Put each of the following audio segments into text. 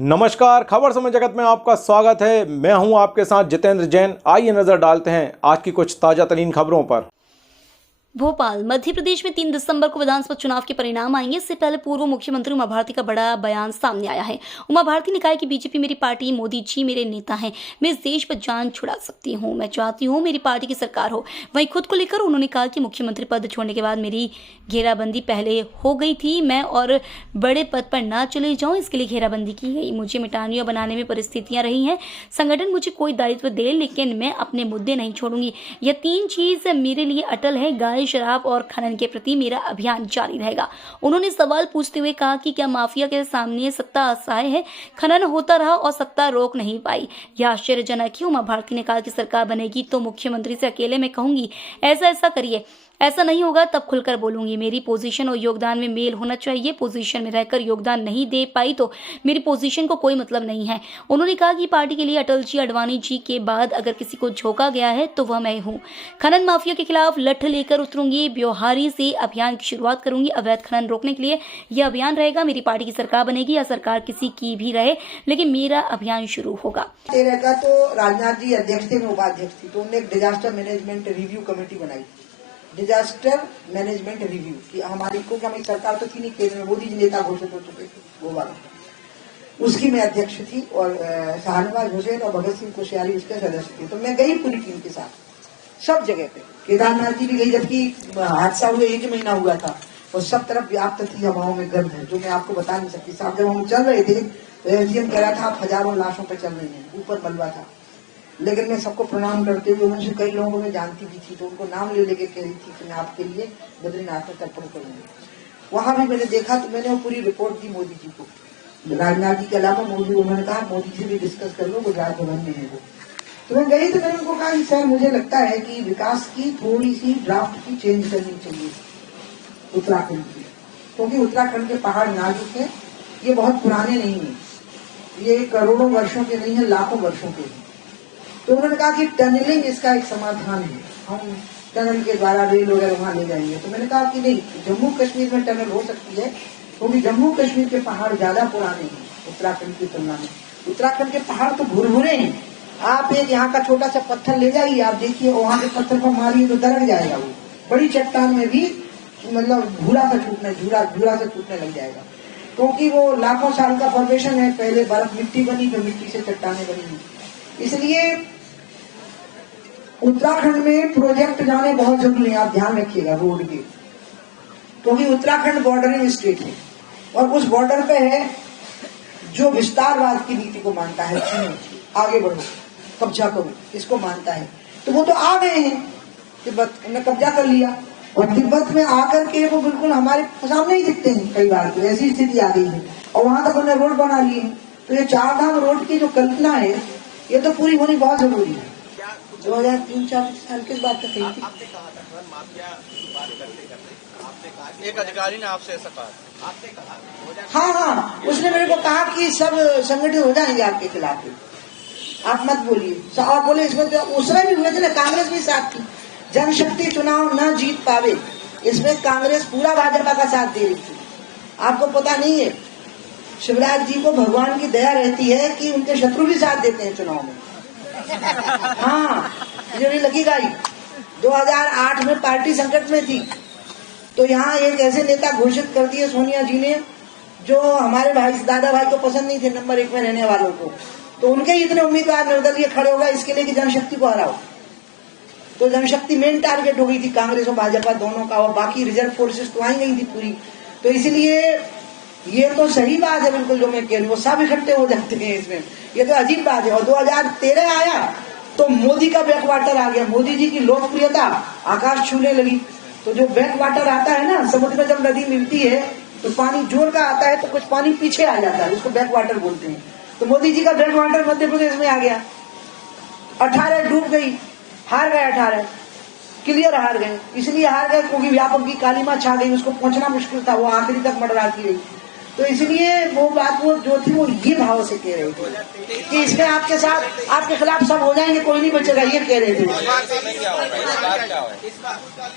नमस्कार, खबर समय जगत में आपका स्वागत है। मैं हूं आपके साथ जितेंद्र जैन। आइए नजर डालते हैं आज की कुछ ताजा तरीन खबरों पर। भोपाल मध्य प्रदेश में 3 दिसंबर को विधानसभा चुनाव के परिणाम आएंगे। इससे पहले पूर्व मुख्यमंत्री उमा भारती का बड़ा बयान सामने आया है। उमा भारती ने कहा कि बीजेपी मेरी पार्टी, मोदी जी मेरे नेता हैं। मैं इस देश पर जान छुड़ा सकती हूं। मैं चाहती हूं मेरी पार्टी की सरकार हो। वहीं खुद को लेकर उन्होंने कहा कि मुख्यमंत्री पद छोड़ने के बाद मेरी घेराबंदी पहले हो गई थी। मैं और बड़े पद पर ना चले जाऊं, इसके लिए घेराबंदी की गई। मुझे मिटानिया बनाने में परिस्थितियां रही हैं। संगठन मुझे कोई दायित्व दे, लेकिन मैं अपने मुद्दे नहीं छोड़ूंगी। यह 3 चीज मेरे लिए अटल है। गाय, शराब और खनन के प्रति मेरा अभियान जारी रहेगा। उन्होंने सवाल पूछते हुए कहा कि क्या माफिया के सामने सत्ता असहाय है? खनन होता रहा और सत्ता रोक नहीं पाई। यह आश्चर्यजनक है। उमा भारती ने कहा कि सरकार बनेगी तो मुख्यमंत्री से अकेले में कहूंगी ऐसा करिए, ऐसा नहीं होगा तब खुलकर बोलूंगी। मेरी पोजीशन और योगदान में मेल होना चाहिए। पोजीशन में रहकर योगदान नहीं दे पाई तो मेरी पोजीशन को कोई मतलब नहीं है। उन्होंने कहा कि पार्टी के लिए अटल जी, अडवाणी जी के बाद अगर किसी को झोंका गया है तो वह मैं हूँ। खनन माफिया के खिलाफ लठ लेकर उतरूंगी। ब्योहारी से अभियान की शुरुआत करूंगी। अवैध खनन रोकने के लिए यह अभियान रहेगा। मेरी पार्टी की सरकार बनेगी या सरकार किसी की भी रहे, लेकिन मेरा अभियान शुरू होगा। तो राजनाथ जी अध्यक्ष थे, मैं उपाध्यक्ष थी, तो उन्होंने एक डिजास्टर मैनेजमेंट रिव्यू कमेटी बनाई। डिजास्टर मैनेजमेंट रिव्यू की हमारी सरकार तो थी नहीं, केंद्र में मोदी जी नेता घोषित हो चुके थे, वो वाला उसकी मैं अध्यक्ष थी और शाहनवाज हुसैन और भगत सिंह कोश्यारी उसके सदस्य थे। तो मैं गई पूरी टीम के साथ सब जगह पे। केदारनाथ जी भी गई, जबकि हादसा हुए 1 महीना हुआ था और सब तरफ व्याप्त थी हवाओं में गंध है, जो मैं आपको बता नहीं सकती। साहब जब हम चल रहे थे तो एसडीएम कह रहा था आप हजारों लाशों पर चल रही हैं, ऊपर मलबा था। लेकिन मैं सबको प्रणाम करते हुए, उनसे कई लोगों को मैं जानती भी थी, तो उनको नाम ले लेके कह रही थी कि मैं आपके लिए बद्रीनाथ में तर्पण करूंगी। वहां भी मैंने देखा तो मैंने वो पूरी रिपोर्ट दी मोदी जी को। राजनाथ जी के अलावा मोदी, उन्होंने कहा मोदी जी भी डिस्कस कर लो, गुजरात भवन में है वो। तो मैं गई तो मैंने उनको कहा कि सर मुझे लगता है कि विकास की थोड़ी सी ड्राफ्ट की चेंज करनी चाहिए उत्तराखंड की, क्योंकि उत्तराखंड के पहाड़ नाजुक है, ये बहुत पुराने नहीं है, ये करोड़ों वर्षों के नहीं है, लाखों वर्षों के हैं। तो उन्होंने कहा कि टनलिंग इसका एक समाधान है, हम टनल के द्वारा रेल वगैरह वहां ले जाएंगे। तो मैंने कहा कि नहीं, जम्मू कश्मीर में टनल हो सकती है, क्योंकि जम्मू कश्मीर के पहाड़ ज्यादा पुराने हैं उत्तराखंड की तुलना में। उत्तराखंड के पहाड़ तो भुरभुरे हैं। आप एक यहाँ का छोटा सा पत्थर ले जाइए, आप देखिए वहां के पत्थर को मारिए तो दरक जाएगा। वो बड़ी चट्टान में भी मतलब झूला सा छूटने लग जाएगा, क्योंकि वो लाखों साल का फॉर्मेशन है। पहले बर्फ मिट्टी बनी, फिर मिट्टी से चट्टाने बनी। इसलिए उत्तराखंड में प्रोजेक्ट जाने बहुत जरूरी है, आप ध्यान रखिएगा रोड के, क्योंकि उत्तराखंड बॉर्डरिंग स्टेट है और उस बॉर्डर पे है जो विस्तारवाद की नीति को मानता है, आगे बढ़ो, कब्जा करो, इसको मानता है। तो वो तो आ गए हैं, तिब्बत ने कब्जा कर लिया और तिब्बत में आकर के वो बिल्कुल हमारे सामने ही दिखते हैं। कई बार तो ऐसी स्थिति आ गई है और वहां तक उन्होंने रोड बना लिए हैं। तो ये 4 धाम रोड की जो कल्पना है, ये तो पूरी होनी बहुत जरूरी है। 2003-4 साल किस बात का कही थी? एक अधिकारी ने आपसे ऐसा कहा। हाँ, उसने मेरे को कहा कि सब संगठित हो जाएंगे आपके खिलाफ, आप मत बोलिए। आप बोले इसमें तो उसमें भी हुए थे ना, कांग्रेस भी साथ थी। जनशक्ति चुनाव न जीत पावे, इसमें कांग्रेस पूरा भाजपा का साथ दे रही थी। आपको पता नहीं है, शिवराज जी को भगवान की दया रहती है कि उनके शत्रु भी साथ देते हैं चुनाव में। हाँ, ये लगेगा ही। 2008 में पार्टी संकट में थी, तो यहाँ एक ऐसे नेता घोषित कर दिए सोनिया जी ने, जो हमारे भाई दादा भाई को पसंद नहीं थे, नंबर 1 में रहने वालों को। तो उनके इतने उम्मीदवार निर्दलीय खड़े होगा इसके लिए कि जनशक्ति को हराओ। तो जनशक्ति मेन टारगेट हो गई थी कांग्रेस और भाजपा दोनों का, और बाकी रिजर्व फोर्सेस तो आई गई थी पूरी। तो इसलिए ये तो सही बात है बिल्कुल जो मैं कह रही हूँ, सब इकट्ठे हो जाते हैं इसमें, ये तो अजीब बात है। और 2013 आया तो मोदी का बैकवाटर आ गया, मोदी जी की लोकप्रियता आकाश छूने लगी। तो जो बैकवाटर आता है ना, समुद्र में जब नदी मिलती है तो पानी जोर का आता है तो कुछ पानी पीछे आ जाता है, उसको बैकवाटर बोलते हैं। तो मोदी जी का बैकवाटर मध्य प्रदेश में आ गया। 18 डूब गई, हार गए, 18 क्लियर हार गए। इसलिए हार गए क्योंकि व्यापक की काली मां छा गई, उसको पहुंचना मुश्किल था, वो आखिरी तक मंडराती रही। तो इसलिए वो बात वो जो थी वो ये भाव से कह रहे थे कि इसमें आपके साथ, आपके खिलाफ सब हो जाएंगे, कोई नहीं बचेगा, ये कह रहे थे।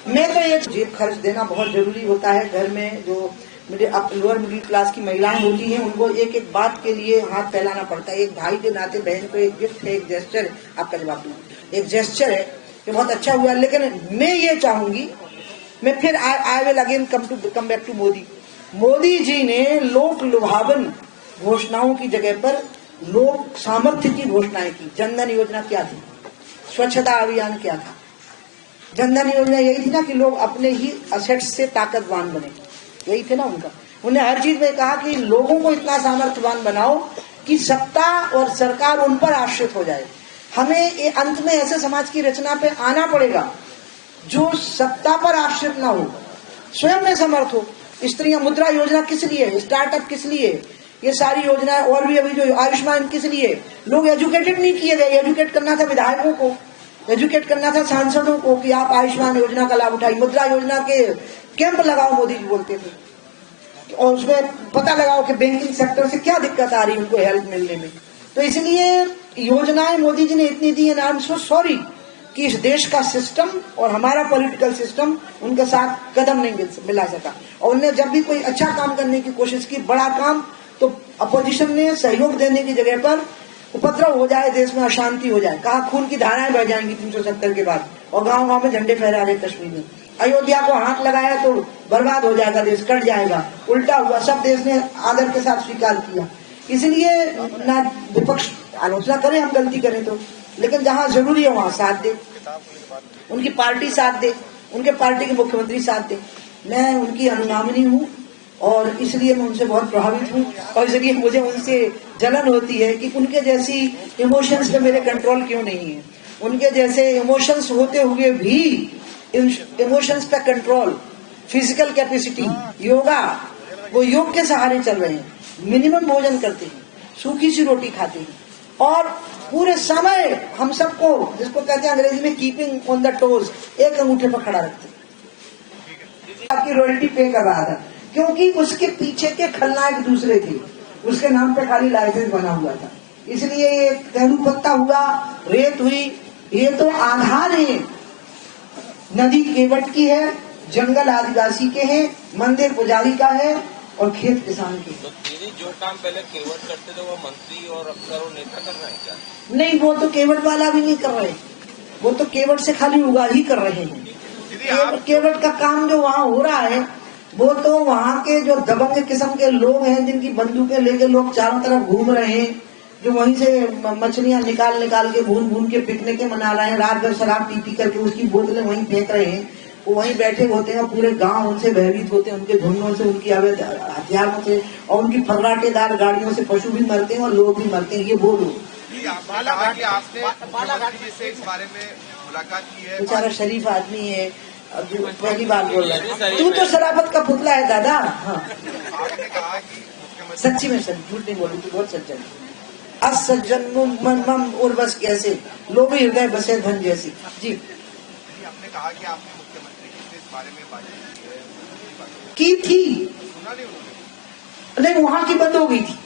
मैं तो ये जेब खर्च देना बहुत जरूरी होता है। घर में जो लोअर मिडिल क्लास की महिलाएं होती हैं, उनको एक एक बात के लिए हाथ फैलाना पड़ता है। एक भाई के नाते बहन को एक गिफ्ट है, एक जेस्चर है। आपका जवाब दूँ, एक जेस्चर है कि बहुत अच्छा हुआ। लेकिन मैं ये चाहूंगी, मैं फिर I will again come back to Modi. Modi ji ने लोक लुभावन घोषणाओं की जगह पर लोक सामर्थ्य की घोषणाएं की। जनधन योजना क्या थी? स्वच्छता अभियान क्या था? जनधन योजना यही थी ना कि लोग अपने ही असेट्स से ताकतवान बने, यही थे ना उनका। उन्हें हर चीज में कहा कि लोगों को इतना सामर्थ्यवान बनाओ कि सत्ता और सरकार उन पर आश्रित हो जाए। हमें अंत में ऐसे समाज की रचना पे आना पड़ेगा जो सत्ता पर आश्रित ना हो, स्वयं में समर्थ हो। स्त्रियां, मुद्रा योजना किस लिए? स्टार्टअप किस लिए? ये सारी योजनाएं और भी अभी जो आयुष्मान किस लिए? लोग एजुकेटेड नहीं किए गए। एजुकेट करना था विधायकों को, एजुकेट करना था सांसदों को कि आप आयुष्मान योजना का लाभ उठाइए। मुद्रा योजना के कैंप लगाओ, मोदी जी बोलते थे, और उसमें पता लगाओ कि बैंकिंग सेक्टर से क्या दिक्कत आ रही है उनको हेल्प मिलने में। तो इसलिए योजनाएं मोदी जी ने इतनी दी है, आई एम सो सॉरी कि इस देश का सिस्टम और हमारा पॉलिटिकल सिस्टम उनके साथ कदम नहीं मिला सका। और उन्हें जब भी कोई अच्छा काम करने की कोशिश की, बड़ा काम, तो अपोजिशन ने सहयोग देने की जगह पर उपद्रव हो जाए, देश में अशांति हो जाए। कहा खून की धाराएं बह जाएंगी 370 के बाद, और गांव गांव में झंडे फहरा रहे कश्मीर में। अयोध्या को हाथ लगाया तो बर्बाद हो जाएगा, देश कट जाएगा। उल्टा हुआ, सब देश ने आदर के साथ स्वीकार किया। इसलिए ना विपक्ष आलोचना करे, हम गलती करें तो, लेकिन जहां जरूरी है वहां साथ दे, उनकी पार्टी साथ दे, उनके पार्टी के मुख्यमंत्री साथ दे। मैं उनकी अनुगामिनी हूँ और इसलिए मैं उनसे बहुत प्रभावित हूँ, और इसलिए मुझे उनसे जलन होती है कि उनके जैसी इमोशंस पे मेरे कंट्रोल क्यों नहीं है। उनके जैसे इमोशंस होते हुए भी इमोशंस पे कंट्रोल, फिजिकल कैपेसिटी, योगा, वो योग के सहारे चल रहे हैं। मिनिमम भोजन करते हैं, सूखी सी रोटी खाते हैं, और पूरे समय हम सबको, जिसको कहते हैं अंग्रेजी में कीपिंग ऑन द टोज, एक अंगूठे पर खड़ा रखते हैं। आपकी रॉयल्टी पे कर रहा था क्योंकि उसके पीछे के खलनायक दूसरे थे, उसके नाम पे खाली लाइसेंस बना हुआ था। इसलिए ये तेंदू पत्ता हुआ, रेत हुई, ये तो आधार है। नदी केवट की है, जंगल आदिवासी के हैं, मंदिर पुजारी का है, और खेत किसान के। तो दीदी जो काम पहले केवट करते थे वो मंत्री और अफसर और नेता कर रहे हैं क्या? नहीं, वो तो केवट वाला भी नहीं कर रहे, वो तो केवट से खाली उगा ही कर रहे हैं। केवट का काम जो वहाँ हो रहा है, वो तो वहाँ के जो दबंग किस्म के लोग हैं, जिनकी बंदूकें लेके लोग चारों तरफ घूम रहे हैं, जो वहीं से मछलियां निकाल के भून के पिकनिक मना रहे हैं, रात भर शराब पी करके उसकी बोतलें वहीं फेंक रहे हैं, वो वहीं बैठे होते हैं, पूरे गांव उनसे भयभीत होते हैं, उनके धुनों से, उनकी अवैध हथियारों से, और उनकी फर्राटेदार गाड़ियों से पशु भी मरते हैं और लोग भी मरते हैं। ये वो लोग बेचारा शरीफ आदमी है, पहली बार बोल रहा है। तू तो शराफत का पुतला है दादा। हाँ, सच्ची में सच, झूठ नहीं बोलू, तू बहुत सज्जन। असज्जन मम और बस कैसे लोभी हृदय बसे धन जैसी। जी, आपने कहा कि आपने मुख्यमंत्री से इस बारे में बात की थी, सुना नहीं उन्होंने? नहीं, वहाँ की बंद हो गई थी।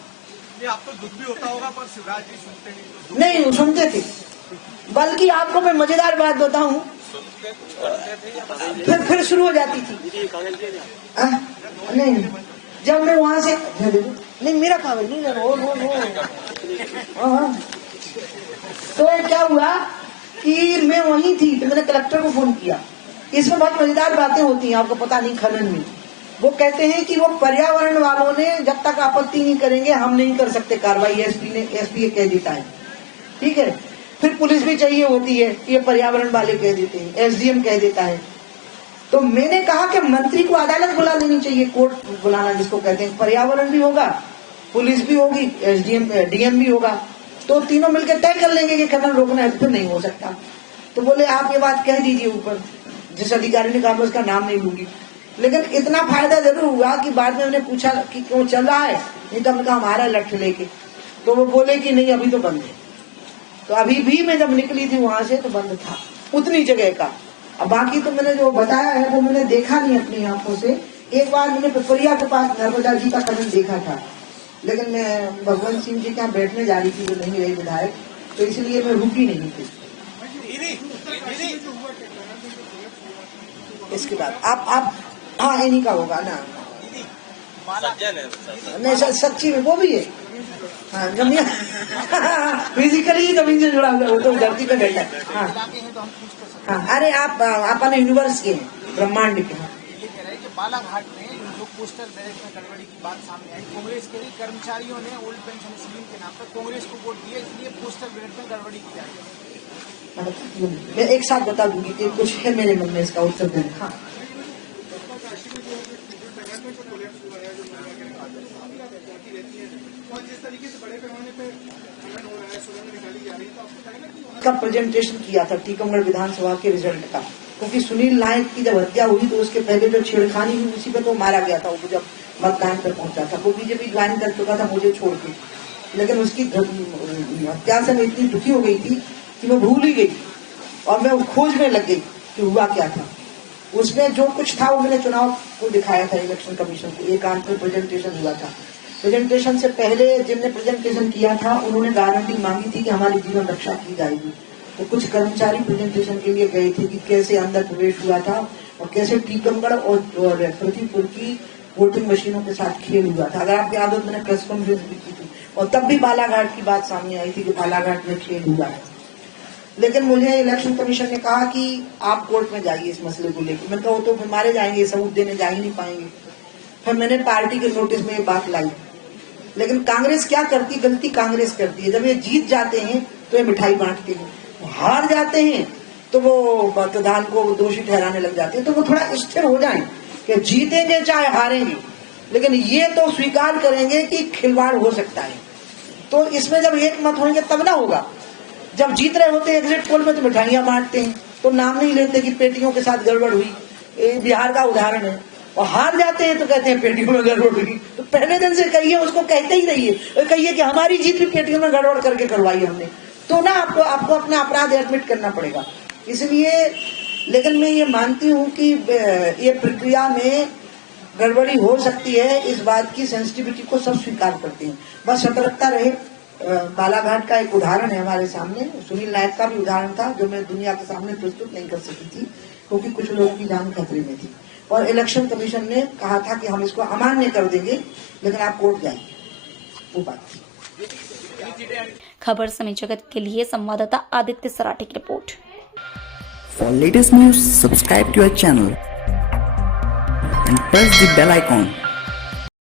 आपको दुख भी होता होगा, पर शिवराज जी सुनते नहीं? नहीं, वो सुनते थे। बल्कि आपको मैं मजेदार बात बताऊं, फिर शुरू हो जाती थी। नहीं, जब मैं वहां से, नहीं मेरा कागज नहीं लेना, तो क्या हुआ कि मैं वहीं थी, तो मैंने कलेक्टर को फोन किया। इसमें बहुत मजेदार बातें होती हैं, आपको पता नहीं। खनन में वो कहते हैं कि वो पर्यावरण वालों ने जब तक आपत्ति नहीं करेंगे हम नहीं कर सकते कार्रवाई। एसपी कह देता है, ठीक है। फिर पुलिस भी चाहिए होती है, ये पर्यावरण वाले कह देते हैं, एसडीएम कह देता है। तो मैंने कहा कि मंत्री को अदालत बुला लेनी चाहिए, कोर्ट बुलाना जिसको कहते हैं। पर्यावरण भी होगा, पुलिस भी होगी, एसडीएम डीएम भी होगा, तो तीनों मिलकर तय कर लेंगे कि खनन रोकना है, फिर नहीं हो सकता। तो बोले आप ये बात कह दीजिए ऊपर। जिस अधिकारी ने कहा मैं उसका नाम नहीं लूंगी, लेकिन इतना फायदा जरूर हुआ कि बाद में मैंने पूछा कि क्यों चल रहा है, नहीं तो हमने कहा हमारा लठ लेके, तो वो बोले कि नहीं अभी तो बंद है। तो अभी भी मैं जब निकली थी वहां से तो बंद था उतनी जगह का। अब बाकी तो मैंने जो बताया है वो मैंने देखा नहीं अपनी आंखों से। एक बार मैंने पिपरिया के पास नर्मदा जी का खनन देखा था, लेकिन मैं भगवंत सिंह जी के यहाँ बैठने जा रही थी, जो नहीं रही विधायक, तो इसलिए मैं रुकी नहीं थी। इसके बाद आप हाँ, इन्हीं का होगा ना। नहीं सच्ची में वो भी है। हाँ जमीन फिजिकली जमीन से जुड़ा हुआ है, वो तो धरती पे बैठा है। हाँ हाँ अरे आप अपने यूनिवर्स के हैं, ब्रह्मांड के हैं। ये कह रहे हैं कि बालाघाट में जो पोस्टर बैलेट में गड़बड़ी की बात सामने आई, कांग्रेस के कर्मचारियों ने ओल्ड पेंशन स्कीम के नाम पर कांग्रेस को वोट दिए, इसलिए पोस्टर बैलेट में गड़बड़ी की जा रही है। मैं एक साथ बता दूंगी कि कुछ है मेरे मन में इसका उत्तर देने। हाँ का प्रेजेंटेशन किया था टीकमगढ़ विधानसभा के रिजल्ट का, क्योंकि सुनील नायक की जब हत्या हुई तो उसके पहले जो छेड़खानी हुई उसी पे तो मारा गया था। वो जब मतदान पर पहुंचा था वो बीजेपी ज्वाइन कर चुका था मुझे छोड़ के, लेकिन उसकी हत्या से मैं इतनी दुखी हो गई थी कि मैं भूल ही गई और मैं खोज में लग गई कि हुआ क्या था। उसमें जो कुछ था वो मैंने चुनाव को दिखाया था, इलेक्शन कमीशन को एकांत में प्रेजेंटेशन हुआ था। प्रेजेंटेशन से पहले जिनने प्रेजेंटेशन किया था उन्होंने गारंटी मांगी थी कि हमारी जीवन रक्षा की जाएगी। तो कुछ कर्मचारी प्रेजेंटेशन के लिए गए थे कि कैसे अंदर प्रवेश हुआ था और कैसे टीकमगढ़ और पृथ्वीपुर की वोटिंग मशीनों के साथ खेल हुआ था। अगर आपकी याद हो मैंने प्रेस कॉन्फ्रेंस भी की थी और तब भी बालाघाट की बात सामने आई थी कि बालाघाट में खेल हुआ है। लेकिन मुझे इलेक्शन कमीशन ने कहा कि आप कोर्ट में जाइए इस मसले को लेकर। मैं कहा तो फिर मारे जाएंगे, सबूत देने जा ही नहीं पाएंगे। फिर मैंने पार्टी के नोटिस में ये बात लाई। लेकिन कांग्रेस क्या करती, गलती कांग्रेस करती है, जब ये जीत जाते हैं तो ये मिठाई बांटते हैं, हार जाते हैं तो वो मतदान को दोषी ठहराने लग जाते हैं। तो वो थोड़ा स्थिर हो जाएं कि जीतेंगे चाहे हारेंगे, लेकिन ये तो स्वीकार करेंगे कि खिलवाड़ हो सकता है। तो इसमें जब एक मत होंगे तब ना होगा। जब जीत रहे होते हैं एग्जिट पोल में तो मिठाइयां बांटते हैं, तो नाम नहीं लेते कि पेटियों के साथ गड़बड़ हुई। ये बिहार का उदाहरण है। और हार जाते हैं तो कहते हैं पेटियों में गड़बड़ हुई। तो पहले दिन से कहिए, उसको कहते ही रहिए और कहिए कि हमारी जीत भी पेटियों में गड़बड़ करके करवाई हमने। तो ना आपको अपना अपराध एडमिट करना पड़ेगा। इसलिए लेकिन मैं ये मानती हूँ कि ये प्रक्रिया में गड़बड़ी हो सकती है, इस बात की सेंसिटिविटी को सब स्वीकार करते हैं। बस सतर्कता रहे। बालाघाट का एक उदाहरण है हमारे सामने, सुनील नायक का भी उदाहरण था जो मैं दुनिया के सामने प्रस्तुत नहीं कर सकी थी क्योंकि कुछ लोगों की जान खतरे में थी। और इलेक्शन कमीशन ने कहा था कि हम इसको अमान्य कर देंगे, लेकिन आप कोर्ट जाइए, वो बात थी। खबर समय जगत के लिए संवाददाता आदित्य सराठे की report. For latest news, subscribe to our channel and press the bell icon.